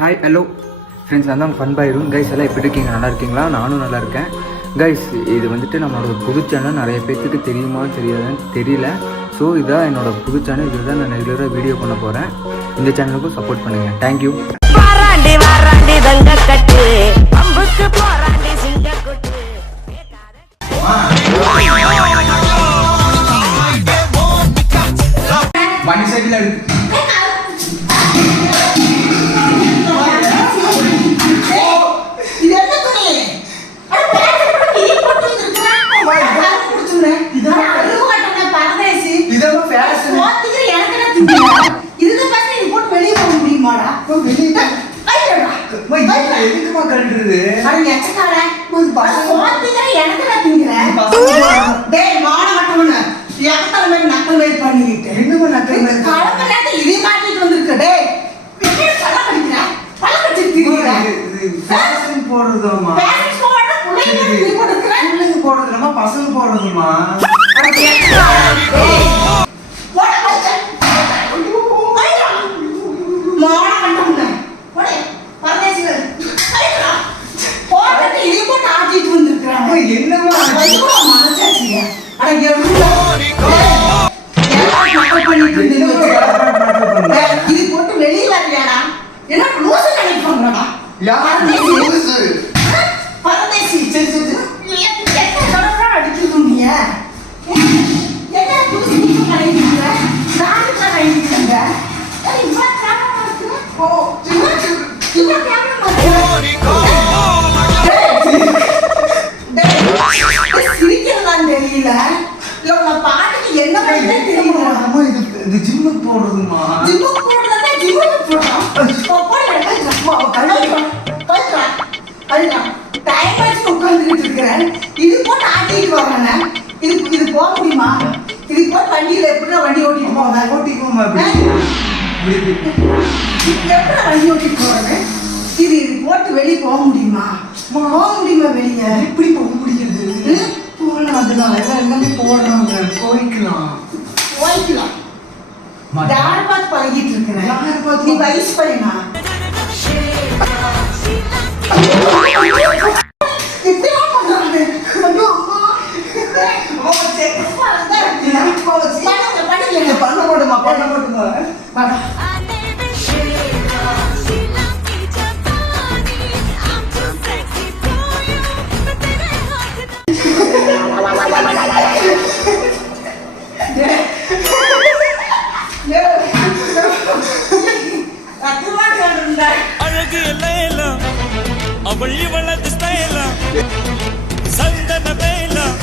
Hi hello friends, நான் தான் fun பாய் room. Guys எல்லாம் எப்படி இருக்கீங்க? நல்லா இருக்கீங்களா? நானும் நல்லா இருக்கேன். கைஸ், இது வந்துட்டு நம்மளோட புது சேனல். நிறைய பேர்த்துக்கு தெரியுமா தெரியாதுன்னு தெரியல. ஸோ இதான் என்னோட புது சேனல். இதில் தான் நான் ரெகுலராக வீடியோ பண்ண போகிறேன். இந்த சேனலுக்கும் சப்போர்ட் பண்ணுங்கள். தேங்க்யூ. வண்டி சைக்கிள் எடுத்து எதுக்குமா கழுறது? போடுறதுமா போடுறதுமா பசங்க போடுறதுமா இது போட்டு ஆட்டிட்டு வரானே. இது போக முடியுமா? இது போட்டு வண்டியில எப்படி வண்டி ஓட்டிட்டு போவேன்? எப்படி வண்டி ஓட்டிட்டு போறேன்னு இது போட்டு வெளியே போக முடியுமா? போக முடியுமா? வெளியே எப்படி போக முடியுது? போகலாம். அதனால எல்லாமே போடுறாங்க. போய்க்கலாம். யாரை பார்த்து பழகிட்டு இருக்கிறேன்? நீ வயசு பையனா? பண்ண போடுமா அழகு எல்லாம் அவள் இவளது ஸ்டைலாம் சந்தன வேலாம்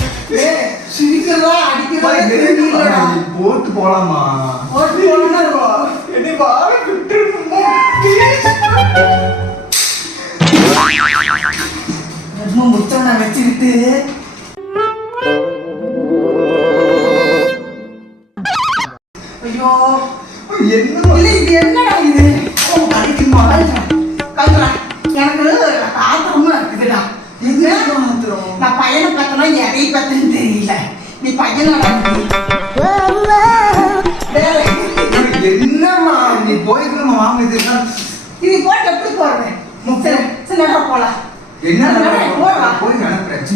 போட்டு போலாமா? முத்தனை வச்சுக்கிட்டு ஐயோ இது என்னடா இது? எனக்கு ஆத்திரமா இருக்குதுடா. நான் பையனை பார்த்தனா எதை பார்த்தேன்னு தெரியல. நீ பையனோட என்னம்மா நீ போய்க்கணுமா? வாங்க இது போட்டு எப்படி போடுறேன்? சரி நல்லா போலாம். என்ன போய் நடக்கிறேன்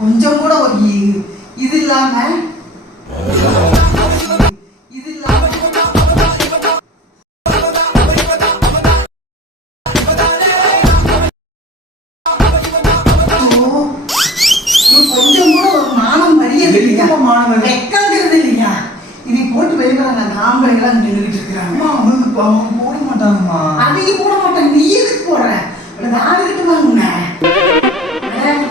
கொஞ்சம் கூட ஒரு இது இல்லாம கொஞ்சம் கூட ஒரு மானம் மரியாதை வெக்கங்கிறது இல்லையா? இதை போட்டு வெளிவராங்க. ஆம்பளை எல்லாம் நின்றுட்டு இருக்கிறாங்க. அவங்க போட மாட்டாங்கம்மா. அவங்க போட மாட்டாங்க. நீ எதுக்கு போடுற? நான் இருக்குமாங்க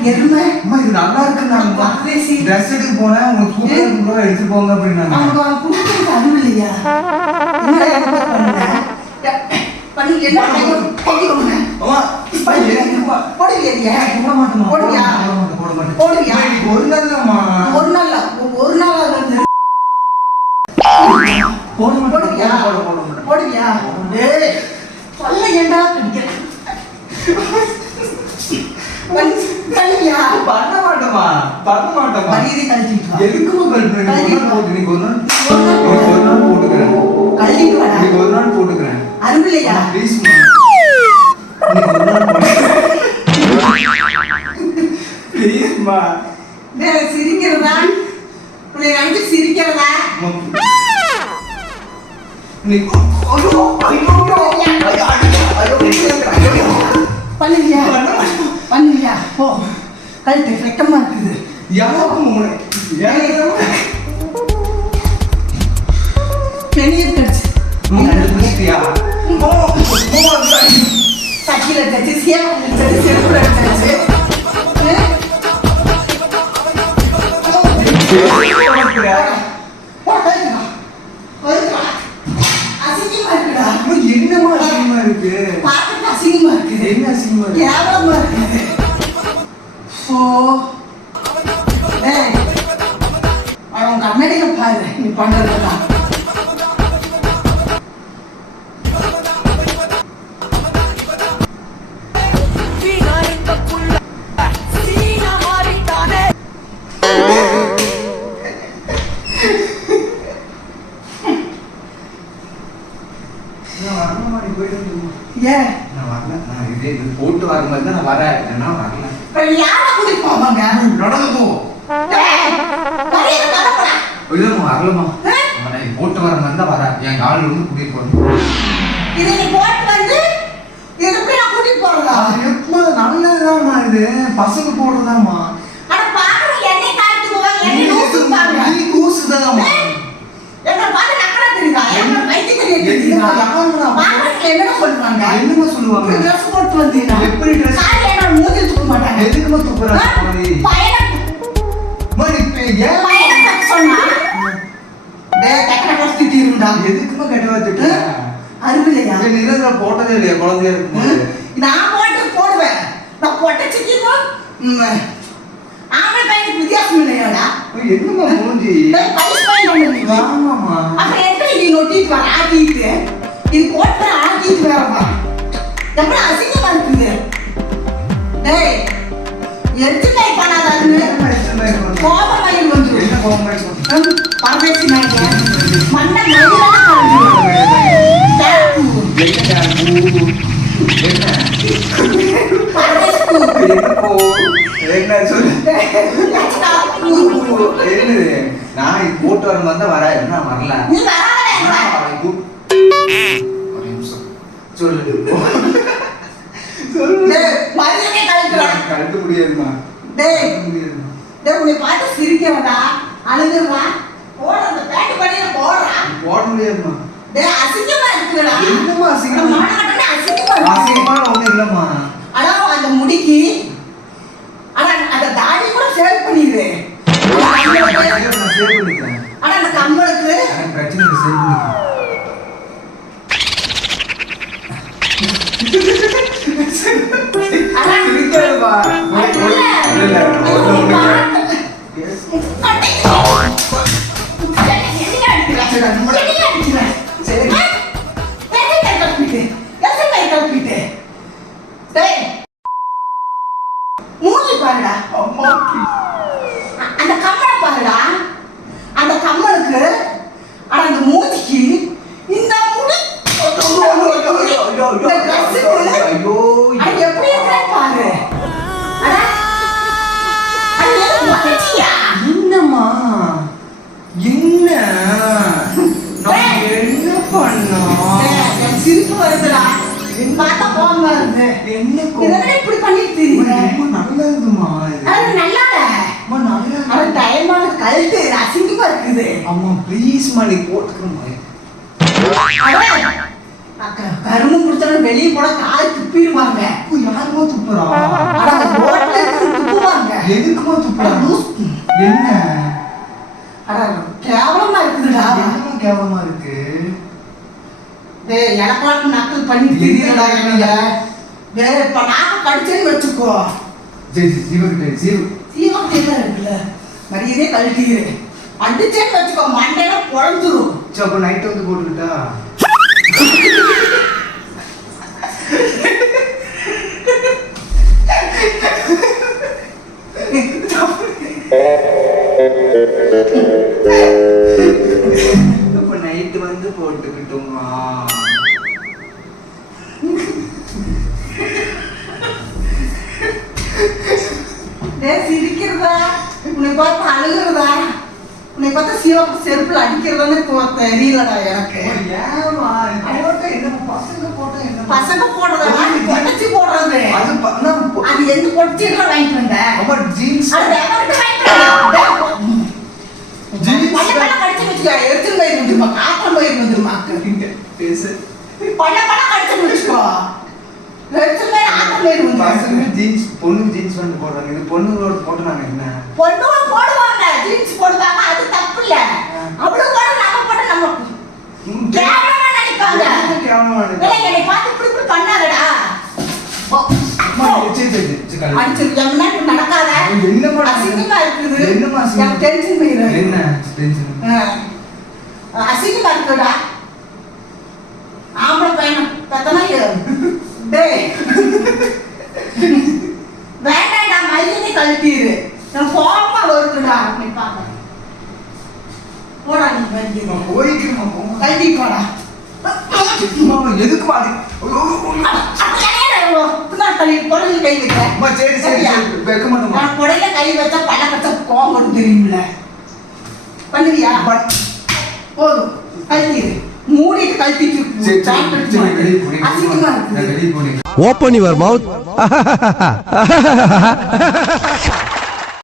எருமை. அம்மா இது நல்லா இருக்கு. நான் பரதேசி ட்ரெஸ் எடுக்க போனேன். உங்களுக்கு சூப்பரா இருக்கு, எடுத்து போங்க அப்படின்னாங்க. அவங்க குடுக்குறது அது இல்லையா? பண்ணி என்ன கையோங்க. அம்மா போடுவியா? போட மாட்டேமா? போடுவியா? போட மாட்டேன். போடுவியா? ஒரு நாள்மா. ஒரு நாள் கழட்டிட்டு வா. எதுக்குமா கழட்டுறேன்? நீங்க ஒரு நாள் போட்டுக்கிறேன். கழட்டிட்டு வாடா. நீங்க ஒரு நாள் போட்டுக்கிறேன். அருமையா ப்ளீஸ்மா. நீங்க ஒரு நாள் ப்ளீஸ்மா. வேற சிரிக்கிறதா உன்னை நினைச்சு சிரிக்கிறதா பண்ணுவியா பண்ணுவியா போ கழுத்து வெக்கமா இருக்குது பெரிய கடிச்சு சக்கில தச்சு சேவம் தச்சு செருப்புல தச்சு என்னமா அசிங்கமா இருக்கு? பாத்துட்டு அசிங்கமா இருக்குது. என்ன அசிங்கமா இருக்கு? கேவலமா இருக்குது. ஓ டேய் அவன் கண்ணடியில பாரு நீ பண்றதெல்லாம். ஏன் போட்டு வர மாதிரி தான் நான் வரேன். என்ன வரல யார கூட்டிட்டு போவாங்க நடந்து போ. இல்லம்மா வரலம்மா. போட்டு வர மாதிரி தான் வரேன். என் ஆள் வந்து கூட்டிட்டு போகணும். இதை நீ போட்டு வந்து இதை எப்படி நான் கூட்டிட்டு போறதா? எப்போ நல்லதுதாம்மா இது. பசங்க போடுறதாம்மா. ஆனா பாக்குற என்னை காட்டு போவா என்னை லூசுப்பாங்க. நீ கூசுதாம்மா. என்ன பாத்து நக்கலா தெரியுதா? என்ன வைத்தியர் தெரியுதா? பாக்குற என்ன சொல்றாங்க? என்னமா சொல்லுவாங்க? ட்ரெஸ் போட்டு வந்தீனா? எப்படி ட்ரெஸ்? காலையில என்ன மூஞ்சி தூக்க மாட்டாங்க. எதுக்குமா துப்புறாங்க? பயணம் மாதிரி ஏன் பயணம் சொன்னா டேய் கட்டற வஸ்தி தீரும்டா. எதுக்குமா கட்டவா திட்டு? அறிவில்லையா? நீ நிரந்தர போட்டதே இல்லையா குழந்தையா இருக்கும்போது? நான் போடுவேன். நான் பொட்டச்சிக்கிமோ ஆம்பளை பையனுக்கு வித்தியாசம் இல்லையாடா? என்னமா மூஞ்சி? டேய் பைஸ் பையன் ஒண்ணு நீ. ஆமாமா. அப்புறம் எப்படி நீ நொட்டிட்டு வர ஆக்கிட்டு இது போட்டு ஆக்கிட்டு வரப்பா எப்படி அசிங்கமா இருக்குது? டேய் எதுக்கு பண்ணாதான்னு கோபமயில் வந்து என்ன கோபமயில் பரதேசி நாயகன் மண்டை மயிலான காரணம் என்ன சொல்லு. நான் போட்டு வர மாதிரி தான் வரேன். என்ன வரல நீ வராத சொல்லு சொல்லு. மரியாதை கழிக்கலாம் கழுத்து முடியாதுமா. டேய் முடியாதுமா. டேய் உன்னை பார்த்து சிரிக்கிறதா அழுகுறா போட அந்த பேண்ட் பண்ணிய போடுறா போட முடியாதுமா. டேய் அசிங்கமா இருக்குடா. என்னமா அசிங்கமா? மானகட்டனே அசிங்கமா இருக்கு. அசிங்கமான ஒண்ணு இல்லம்மா. அட அந்த முடிக்கு அட அந்த தாடி கூட சேவ் பண்ணிரு. நான் சேவ் பண்ணிக்கிறேன். அட அந்த கம்மலுக்கு எனக்கு பிரச்சனை இல்லை, சேவ் பண்ணிக்கிறேன். அட சிரிக்காதம்மா. இல்ல மூஞ்சி பாருடா. அந்த கம்மலை பாருடா. அந்த கம்மலுக்கு அட அந்த மூஞ்சிக்கு இந்த முடி இந்த ட்ரெஸ்ஸுக்கு அது எப்படி இருக்கா பாரு. அட அது மொட்டச்சியா என்னம்மா என்ன நான் என்ன பண்ணோம்? சிரிப்பு வருதுடா. பார்த்தா போகாம இருந்து என்ன இதெல்லாம் இப்படி பண்ணிட்டு தெரியுங்க. நல்லதுமா. அது நல்லால அது டைமான கழுத்து அசிங்கமா இருக்குது. அம்மா ப்ளீஸ்மா நீ போட்டுக்கிறமா. கரும்பு குடிச்சாலும் வெளியே போனா கால் துப்பிடுவாங்க. யாருமா துப்புறா? துப்புவாங்க. எதுக்குமா துப்புறா? என்ன கேவலமா இருக்குதுடா. என்னமா கேவலமா இருக்கு? டேய் எனக்காட்டு நக்கல் பண்ணி தெரியலடா நீங்க. டேய் இப்ப நாக்க கடிச்சேன்னு வச்சுக்கோ. ஜெய் ஜீவகிட்ட சீவம் தேவை இருக்குல்ல மரியாதையே கழட்டிடு. அடிச்சேன்னு வச்சுக்கோ மண்டையில பொழந்துரும். சரி அப்ப நைட் வந்து போட்டுக்கிட்டா? இப்ப நைட்டு வந்து போட்டுக்கிட்டோமா? சிரிக்கிறதா உன்னை பார்த்து அழுகுறதா உன்னை பார்த்தா சிவப்பு செருப்புல அடிக்கிறதான்னு தெரியலடா எனக்கு. ஏமா என்ன பசங்க போடுறதா பொட்டச்சி போடுறது அது அது எந்த பொட்டச்சிட்டு வாங்கிட்டு வந்த ஜீன்ஸ் அது வேற கடிச்சு வச்சுக்கோ. எடுத்துட்டு போய் வந்துருமா காப்பன் போய் வந்துருமா பேசு பழ கடிச்சு வச்சுக்கோ. எடுத்துட்டு போய் ஆட்டம் போய் பசங்க ஜீன்ஸ் பொண்ணு ஜீன்ஸ் வந்து போடுறாங்க. இது பொண்ணுங்களோட போட்டுறாங்க. என்ன பொண்ணுங்க போடுவாங்க ஜீன்ஸ் போடுவாங்க. அது தப்பு இல்ல. அவ்வளவு கூட நம்ம போட நம்ம கேவலமா நினைப்பாங்க. என்னை பார்த்து இப்படி இப்படி பண்ணாதடா. அடிச்சிருக்க நடக்காத. அசிங்கமா இருக்குது. எனக்கு டென்ஷன் பண்ணிடுறேன். என்ன டென்ஷன்? அசிங்கமா இருக்குடா. ஆம்பளை பையன் பெத்தனா டேய் வேண்டாம்டா மையனை கழட்டிடு. நான் கோபமா வருதுடா. நீ பாக்க போடா. நீ வந்து போய்க்கிறமா கழட்டி போடா. எதுக்கு மாறி குடல கை வைக்க சரி சரி வைக்க மாட்டோம். நான் குடையில கை வச்சா பல கச்ச கோவம் வரும் தெரியுமில்ல. பண்ணுவியா? போதும் கழட்டிடு. மூடிட்டு கழட்டிட்டு அசிங்கமா இருக்கு. Open your mouth.